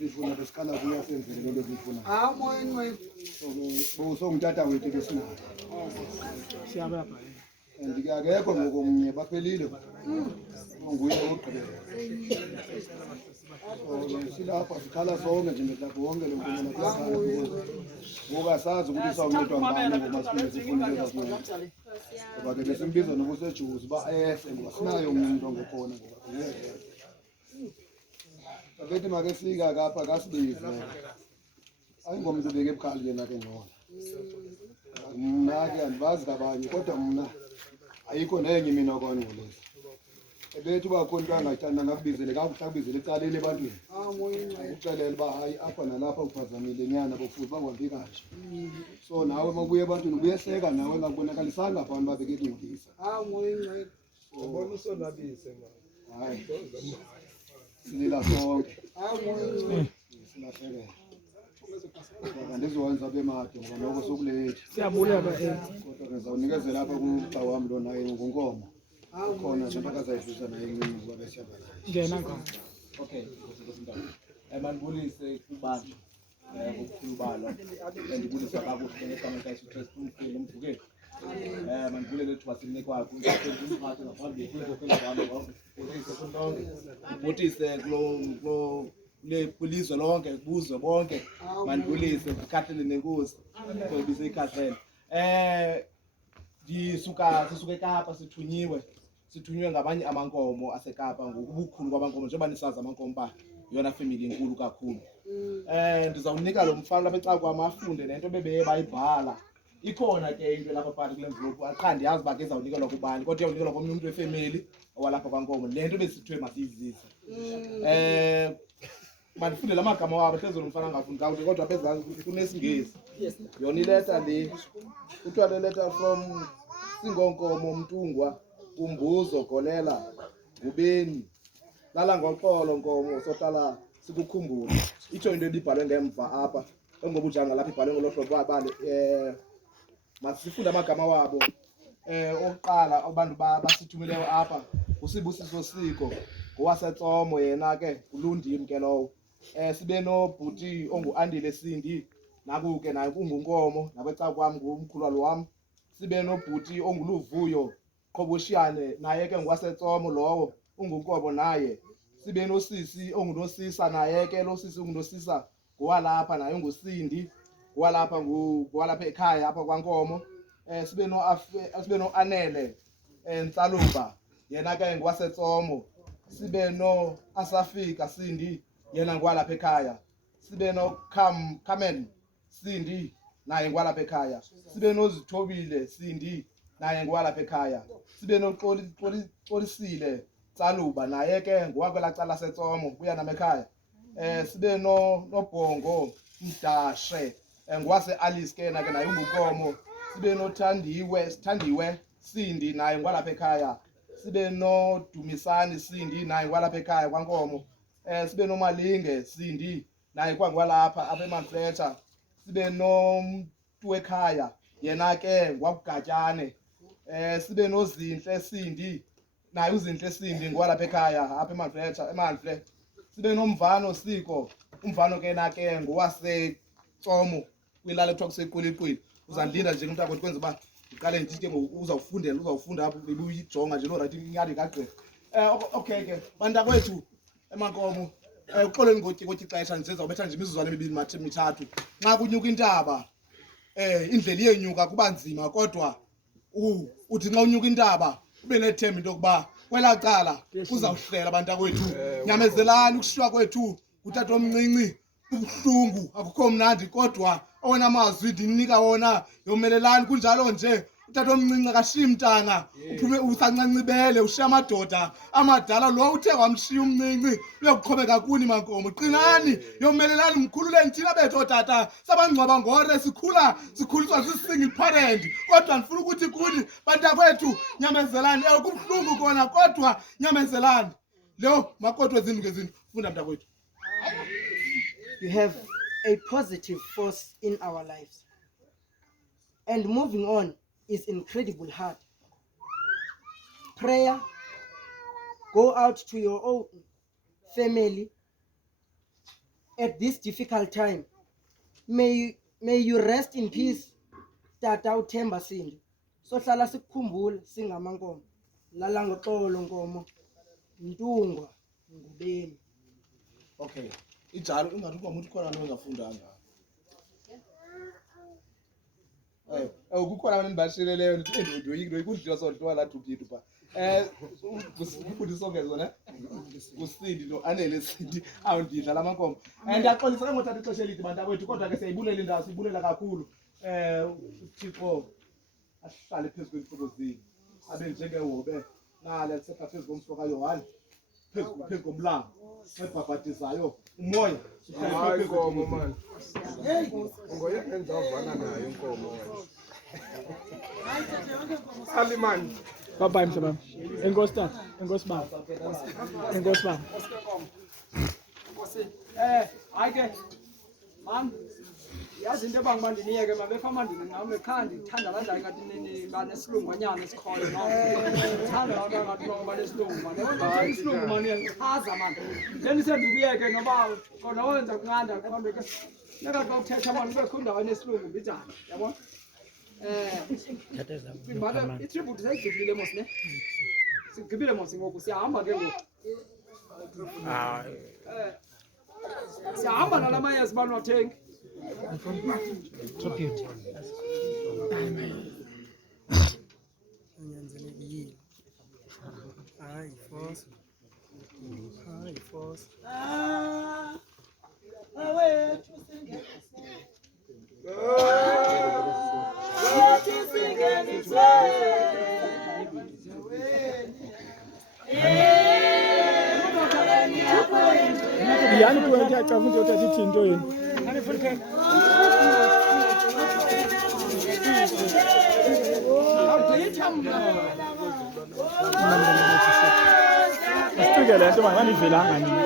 lesifuna besikhala kuya senzele lo lesifuna Hawu moya ngcwele. so ngitata wethu besinayo Siyabapha. and akekho ngokomnye baphelile nguye ogqibela silapha sikhala sonke nje lapho wonke lo nkulunkulu kuyakhala ngoba asazi ukuthi sawuncedwa ngubani ngoba sifuna sifuna ngoba ke besimbiza nokusejuzi ba efe ngoba sinayo umuntu ongekhona ngoba bethi make sika kapha kasibize ayingomuntu beke ebukhali yena ke ngona mna ke andibazi kabanye kodwa mna ayikho nenye mina kwani ngolesi ebethu bakhona into angathanda ngakubizele kakubizele ecaleni ebantwini uxelela uba hayi apha nalapha uphazamile nyana bofuthi bangahambi kanje so nawe makubuye ebantwini ubuyehleka nawe ngakubonakalisanga abantu babekekungisa ubona usonwabise hayi silila sonke silahlekela andizowenza bemade ngoba noko sokulethi Siyabulela kodwa ngizawunikezela apha kuxa wami lo naye ngunkomo khona nje akazayifisa naye incinci ngoba besiyaba naye ngena ngapha. okay manibulise kubantu ngokukhulu balo andibulisa kakuhle ngegama likaJesu umvukeli manibulele ethuba silinikwayo kumphathe ngaphambili kwinkokheli zami ubutise kunonke ubutise kulo lizwe lonke kubuzwe bonke manibulise ikhathele nenkosi ngibise ikhathele sisuke eKapa sithunywe ngabanye amankomo aseKapa ngokubukhulu kwamankomo njengoba nisazi amankomo ba yona family enkulu kakhulu ndizawunika lo mfana lapha ecaku kwami afunde nento bebeye bayibhala ikhona ke into lapha phakathi kule envelope aqha ndiyazi uba ke izawunikelwa kubani kodwa iyawunikelwa komnye umuntu wefamily owalapha kwankomo le nto besithiwe masiyizise mandifunde la magama wabo hlezolo mfana angafundi kakuhle kodwa phezulu kunesingesi yona ileta le kuthiwa le letter from Singonkomo Mtungwa Umbuzo Golela Ngubeni lala ngoxolo nkomo sohlala sikukhumbula itsho into ebibhalwe ngemva apha engoba ujanga lapha ibhalwe ngolohlobo babale masifunde amagama wabo oqala abantu basithumileyo apha uSibusiso Siko ngowaseTsomo yena ke ulundimi ke lowo sibe nobhuti onguAndile Sindi nakuke naye kungunkomo nabecaku kwami ngumkhulu wami sibe nobhuti onguluvuyo Qoboshiyane naye ke ngwaseTsomo lowo ungunkomo naye sibe nosisi ongunosisa naye ke lo sisi ungunosisa ngowalapha naye ungusindi ngowalapha ekhaya apha kwankomo sibe no Anele Ntsaluba yena ke ngwaseTsomo sibe no Asafika Sindi yena ngwalapha ekhaya sibe no Kamen Sindi naye ngwalapha ekhaya sibe noZithobile Sindi naye ngwalapha ekhaya sibe noXolisile Tsaluba naye ke ngwakwela cala seTsomo kuya nami ekhaya sibe noBhongo Mdashe ngwase Alice ke naye ungunkomo sibe Thandiwe Sindi naye ngwalapha ekhaya sibe noDumisani Sindi naye ngwalapha ekhaya kwankomo sibe noMalinge Sindi naye kwangwalapha apha eManfletcher sibe nomuntu ekhaya yena ke ngwakugatyane sibe noZinhle Sindi naye uZinhle Sindi ngwalapha ekhaya apha eManfletcher sibe noMvano Siko umvano ke nake ngowaseTsomo kwilala ekuthiwa kuseQuliqwili uzandilinda nje umntu akho kwenza uba uqale nditye uzawufunda apho bebuyijonga nje lo right ingadi kagqirha okay ke bantakwethu emankomo uxolweni ngotyi ixesha nje zawubetha nje imizuzwana emibili mithathu nxa kunyuka intaba indlela iyenyuka kuba nzima kodwa uthi nxa unyuka intaba ube nethemba into yokuba kwela cala kuzawuhlela bantakwethu nyamezelani ukushiywa kwethu utata omncinci ubuhlungu akukho mnandi kodwa awona amazwi ndinika wona yomelelani kunjalo nje utata omncinci akashiyi mntana uphume usancancibele ushiya amadoda amadala lo uthe wamshiya umncinci uyokuqhubeka kuni mankomo qinani yomelelani mkhululeni thina bethu otata sabangcwaba ngore sikhuliswa single parent kodwa ndifuna ukuthi kuni bantakwethu nyamezelani kubuhlungu kona kodwa nyamezelani lo makodwa ezindlu ngezindlu funda mntakwethu. You have a positive force in our lives. And moving on is incredibly hard. Prayer, go out to your own family, at this difficult time. May you rest in peace, Tata uThemba Sindi. Sohlala sikukhumbule singamankomo. Lala ngoxolo nkomo. Ntungwa ngubeni. Okay. Ijalo ingathi uNkomo uthi khona nongafundanga. Kukhona abantu bashileleyo ndoyikudliwa sodwa la thukitu pa. Ufundisa ngezona ne? Kusindi lo anele Sindi awundidla lamankomo. Ndiyaxolisa ke ngothatha ixesha elide bantu abethu kodwa ke siyayibulela indawo sibulela kakhulu. uThixo ahlale phezu kwenhloko zenu. Abe njengehobe nale sepha phezu komsoka Yohane. Phezu komlanga. Ebhabhatizayo umoya. Hayi inkomo man. Ngoye enzavana nayo inkomo wena. Salimani. Bye mhlaba. Enkosi tata, enkosi baba. Enkosi baba. Hayi ke man yazi into ebangibandi niyeke mabekho amandini nami ekhandi ngithanda kanjani ngathi ningane silungwanyana esikhona ngithanda ngathi ngoba lesilungu manje hayi isilungu manje ngichaza manje then sendikuyeke noba kona wenza kunqanda kambe ke nakathi ukuthetha manje kubekho indaweni esilungu bijani yabona manje itribute seyigibile mos ne sigibile mos ngoku siyahamba ke ngoku siyahamba nalamanye sibanwathengi Tribute. Hayi force. Yani kuweka chafujo tati into yenu. Asituke le nto manganivelanga mina.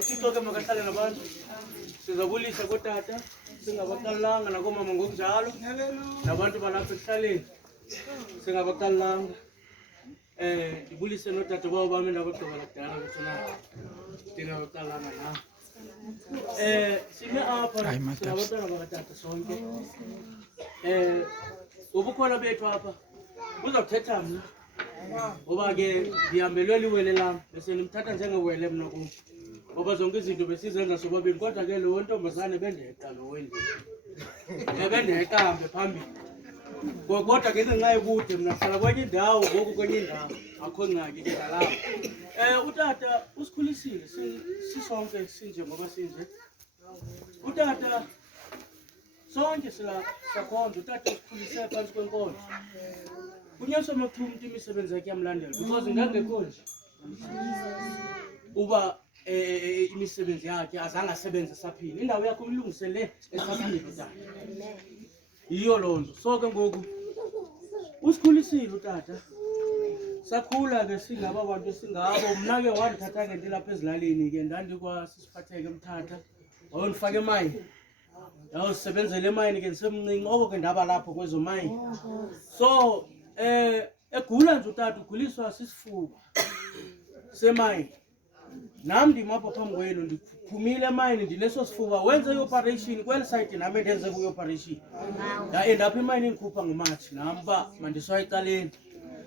uThixo ke makahlale nabantu sizabulisa kotata singabaqalanga nakomama ngokunjalo nabantu balapha ekuhlaleni singabaqalanga ndibulise notata babo bami ndabagqibela kudala kuthina ndingabaqalanga na sime apha singabantwana bakatata sonke ubukhona bethu apha uzawuthetha mna ngoba ke ndihambelwe liwele lam bese ndimthatha njengewele mna kum ngoba zonke izinto besizenza sobabini kodwa ke lo ntombazane bendeqa lo wendlu bendeqambe phambili kodwa ke ngenxa yokude mna kuhlala kwenye indawo ngoku kwenye indawo akho ngxaki ke nalapho utata usikhulisile sisonke sinje ngoba sinje utata sonke siyakhonza utata usikhulise phantsi kwenkonzo kunyaswa amathuba umntu imisebenzi yakhe yamlandela because ngangekho nje uba imisebenzi yakhe azange asebenze esaphila. Indawo yakho umlungisele esaphila tata. Yiyo loo nto. So ke ngoku usikhulisile utata. Sakhula ke singaba abantu esingabo. Mna ke wandithatha ke ndilapha ezilalini ke ndandikwa sisiphatheke eMthatha. Wayondifaka emayini. Yawusebenzela emayini ke ndisemncinci oko ke ndaba lapho kwezo mayini. So egula nje utata uguliswa sisifuba semayini. Nam ndimapha phambi kwenu ndiphumile emayini ndineso sifuba wenze i-operation kweli side nami ndenze kwi-operation. Ndaendapha emayini endikhupha ngoMatshi nam uba mandiswa ecaleni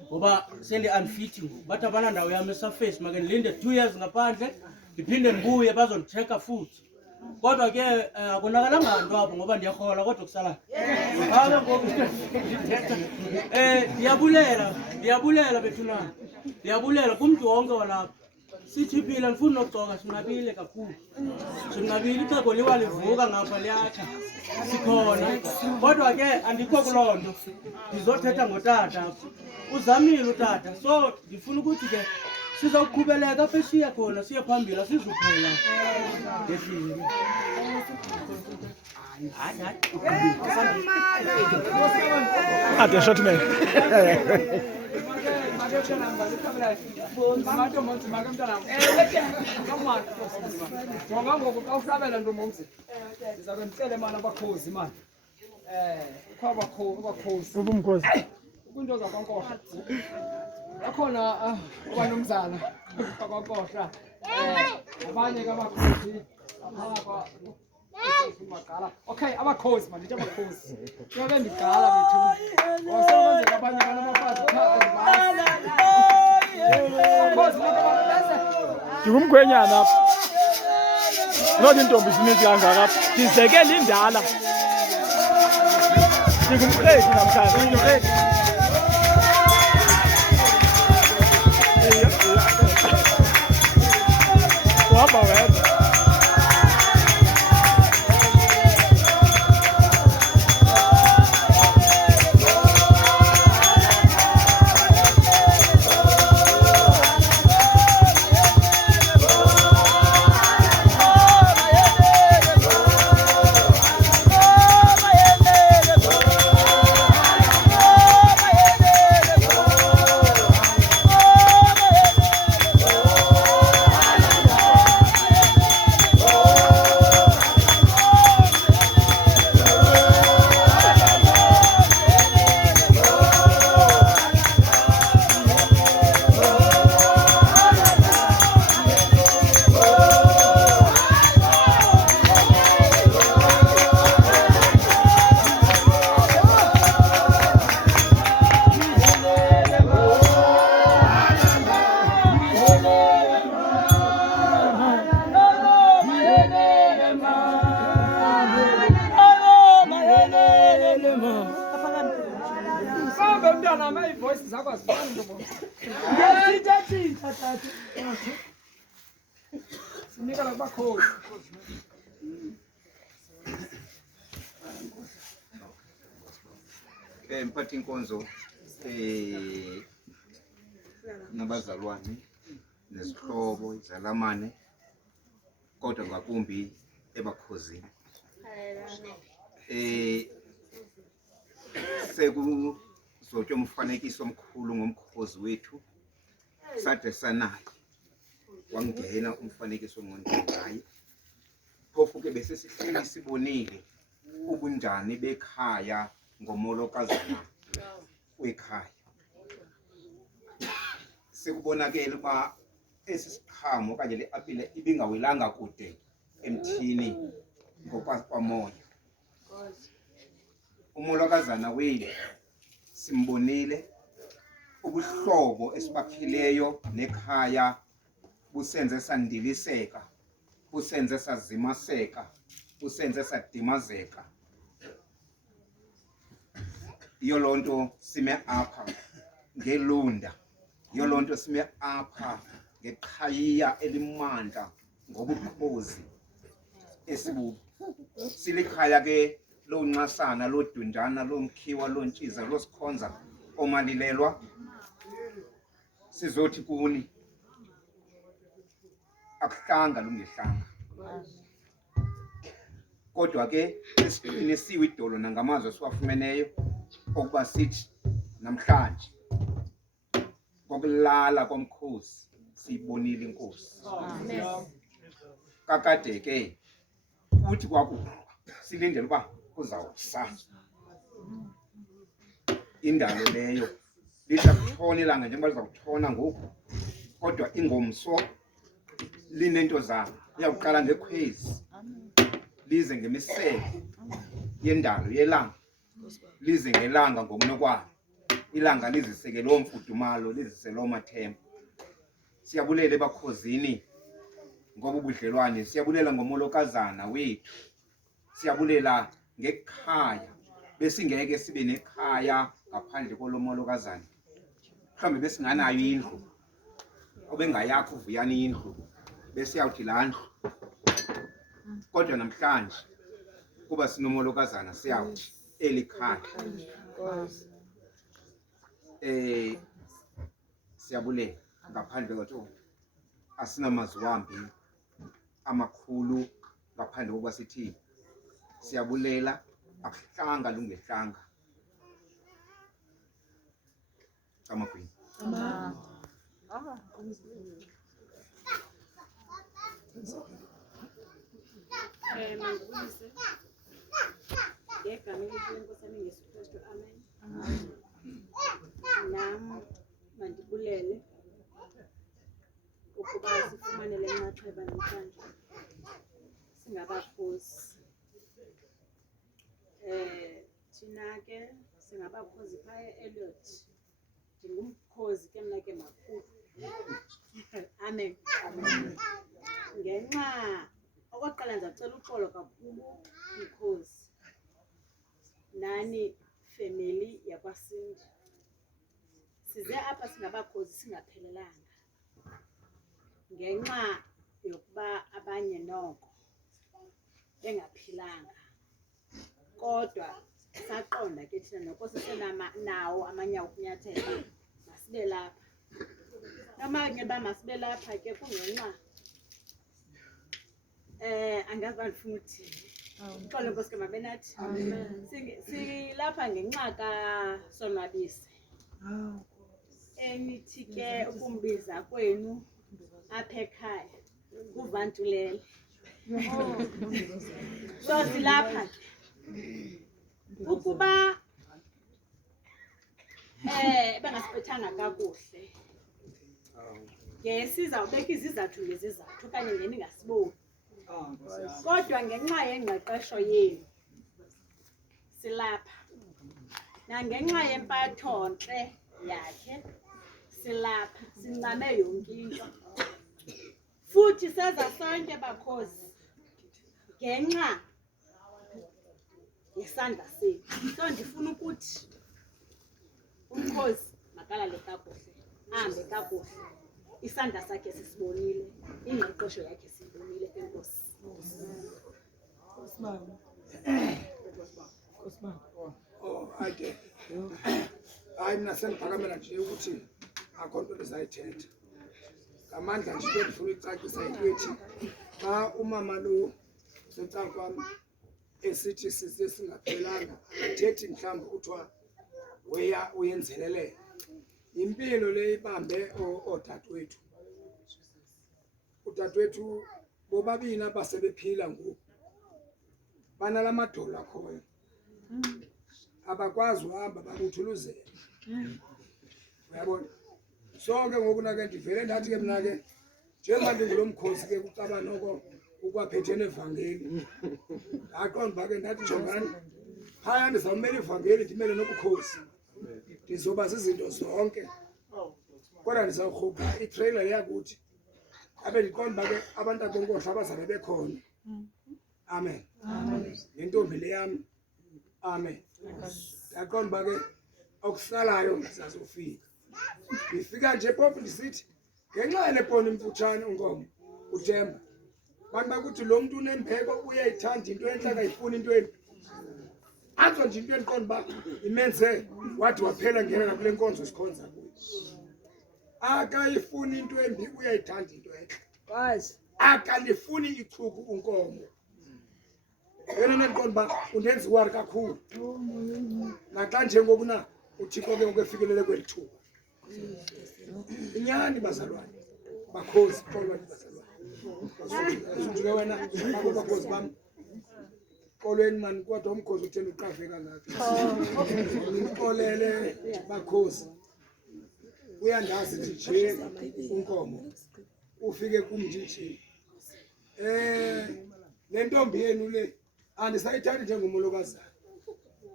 ngoba sendi-unfit ngoku. Bathi abanandawo yam esurface make ndilinde 2 years ngaphandle ndiphinde ndibuye bazonditheka futhi. Kodwa ke akonakalanga nto apho ngoba ndiyarhola kodwa kusala. Hayi ngoku ndiyabulela bethunana. Ndiyabulela kumntu wonke walapha. Sithiphile ndifuna nokucoka sinqabile kakhulu. Sinqabile ixhego liwa livuka ngapha liyakha. Sikhona. Kodwa ke andikho kuloo nto. Ndizothetha ngotata. Uzamile utata. So ndifuna ukuthi ke sizawuqhubeleka apha esiya khona siye phambili asizuphela. Ngehlile. Ade short man. Ubumkhosi. Kwinto zakwaNkohla. Bakhona abanomzana bakwaNkohla. Abanye ke abakhosi apha magala. Okay, abakhosi man, ndithi abakhosi. Kuyobe ndigala bethu. Wasebenza abanye abanabafazi Ndingumkhwenyana apha. Not intombi zininzi kangaka apha. Ndizekela indala. Ndingumqeqi namhlanje. Wahamba wedwa. Sinika labakhosi. Mphathi inkonzo nabazalwane nezihlobo izalamane kodwa ngakumbi ebakhosini. Sekuzotywa umfanekiso omkhulu ngomkhozi wethu sade sanaye wangena umfanekiso onqonqayo. Phofu ke bese sihleli sibonile ubunjani bekhaya ngomolokazana wekhaya. Sekubonakala uba esi siqhamo okanye le apile ibingawelanga kude emthini ngokwamoya. Umolokazana wethu simbonile ubuhlobo esibakhileyo nekhaya busenze sandiliseka, busenze sazimaseka, busenze sadimazeka. Iyo lonto sime apha ngelunda, iyo lonto sime apha ngeqhayiya elimandla ngobukhozi esibubu. Silikhaya ke lo nxasana lo Dunjana lo Mkhiwa lo Ntshiza lo Sikhonza omalilelwa sizothi kuni akuhlanga lungehlanga. Kodwa ke esiqinisiwe idolo nangamazwi siwafumeneyo okuba sithi namhlanje kokulala komkhosi siyibonile inkosi. Kakade ke uthi kwakuba silindele uba kuzawusa indalo leyo lidla kutshona ilanga njengoba liza kutshona ngoku, kodwa ingomso linento zalo. Iyawuqala ngekhwezi lize ngemisebe yendalo yelanga, lize ngelanga ngokunokwalo, ilanga liziseke loo mfudumalo, lizise loo mathemba. Siyabulela ebakhosini ngoba ubudlelwane, siyabulela ngomolokazana wethu, siyabulela ngekhaya besingeke sibe nekhaya ngaphandle kolomolokazana. Mhlawumbe besinganayo indlu obengayakho uvuyana indlu besiyawuthi laa ndlu, kodwa namhlanje kuba sinomolokazana siyawuthi eli khaya. Siyabulela ngaphandle kwethu asinamazwi wambi amakhulu ngaphandle kokuba sithi siyabulela, akuhlanga lungehlanga. Amagwini. Mandibulise ngegama elikhulu Nkosi yami Yesu Kristu, amen. Nam mandibulele ukuba sifumane le nxaxheba namhlanje singabakhozi. Thina ke singabakhozi phaya Elliot, ndingumkhozi ke mna ke makhulu. Amen. Amen. Ngenxa okokuqala ndicela uxolo kakhulu mkhozi nani family yakwaSindi. Size apha singabakhozi singaphelelanga ngenxa yokuba abanye noko bengaphilanga, kodwa saqonda ke thina noko sisenawo amanyawo okunyathela masibe lapha. Noma ke ba masibe lapha ke kungenxa angazi uba ndifuna uthini. Uxolo Nkosi ke mabenathi. Silapha ngenxa kaSonwabise enithi ke ukumbiza kwenu apha ekhaya kuvantulele. So silapha ukuba bengasiphathanga kakuhle sizawubeka izizathu ngezizathu okanye ngeningasiboni, kodwa ngenxa yengqeqesho yenu silapha, nangenxa yempatho-ntle yakhe silapha, sincame yonke into. Futhi seza sonke bakhozi ngenxa yesandla sethu. So ndifuna ukuthi umkhozi makalale kakuhle, ahambe kakuhle, isandla sakhe sisibonile, ingqeqesho yakhe siyibonile. Enkosi. Ake hayi mina sengiphakamela nje ukuthi akho nto ndizayithetha ngamandla nje into ndifuna uyicacisa into ethi xa umama lo sentsapam esithi size singaphelanga akathethi mhlawumbi kuthiwa uyenzelele impilo le ibambe odadewethu. Udadewethu bobabini abasebephila ngoku banala madolo akhoyo, abakwazi uhamba bakuthuluzela. Uyabona? So ke ngoku nake ndivele ndathi ke mna ke njengoba ndingulo mkhosi ke kucaba noko ukwaphethe nevangeli, ndaqonda uba ke ndathi jongani phaya ndizawumela ivangeli ndimele nobukhosi, ndizoba zizinto zonke, kodwa ndizawurhupha itrailer yakuthi abe ndiqonda uba ke abantu abonkohla abazabe bekhona. Amen. Nentombi le yam. Amen. Ndaqonda uba ke okusalayo sizazofika. Ndifika nje phofu ndisithi ngenxa yeleponi mfutshane unkomo uThemba, bantu bakuthi lo muntu unembeko uyayithanda into entle akayifuni into embi. Azo nje into endiqonda uba imenze wathi waphela ngena nakule nkonzo sikhonza kuyo. Akayifuni into embi, uyayithanda into entle. akalifuni ichuku unkomo. Yena nendikona ba undenza iwari kakhulu. Naxa njengokuna uThixo ke ukwefikelele kwelithuba. Inyani bazalwane. Bakhosi xolwa bazalwane. Usunjike wena bakhosi bami. Kolweni man kodwa umkhosi uthenda uqhafe kangaka. Ngixolele bakhosi. Uyandazi nje unkomo. Ufike kumnjinji. Le ntombi yenu le andisayithandi njengomolokazi.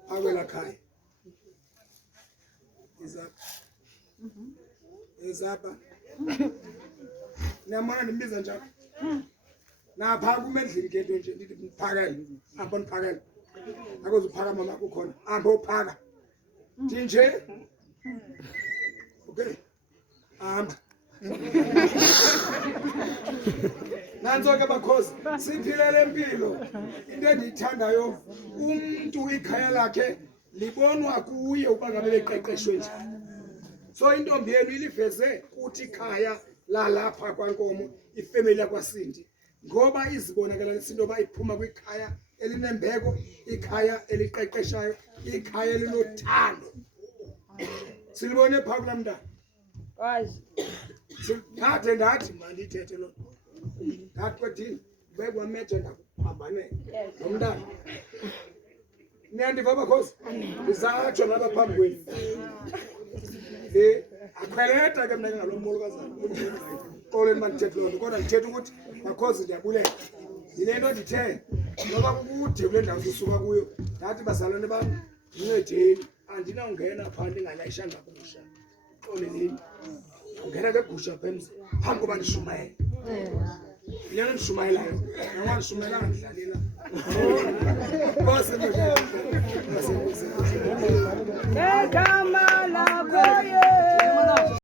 Awela khaya. Izapha. Niyamona nimbiza njalo. Napha kumendlini ke nje ndithi mphakele. Apho niphakele. Akuzuphaka mama kukhona. Apho uphaka. Nje. Okay. Nanzo ke bakhosi siphilele impilo into endiyithandayo umuntu ikhaya lakhe libonwa kuye uba ngabe beqeqeshwe njani. So intombi yenu iliveze kuthi ikhaya lalapha kwaNkomo ifamily yakwaSindi ngoba izibonakalisa into yoba iphuma kwikhaya elinembeko, ikhaya eliqeqeshayo, ikhaya elinothando. Silibone phaa kulaa mntana. Thathe ndathi mandithethe lo. Ngathi kwathini bekwamethe ndakuphambane nomntana. Niyandiva bakhosi? Ndizatsho naba phambi kwenu. Akhweleta ke mna ngalo molokazana. Xolweni mandithethe loo nto kodwa ndithetha ukuthi bakhosi ndiyabulela. Yile nto ndithe noba kukude kule ndawo sisuka kuyo ndathi bazalwane bam ndincedeni andinawungena phaa ndingalayishanga gusha. Xoleleni. Ungena ke gusha phemzi phambi koba ndishumayele. Yena ndishumayelayo. Noma ndishumayela ngidlalela. Bose nje. Bose.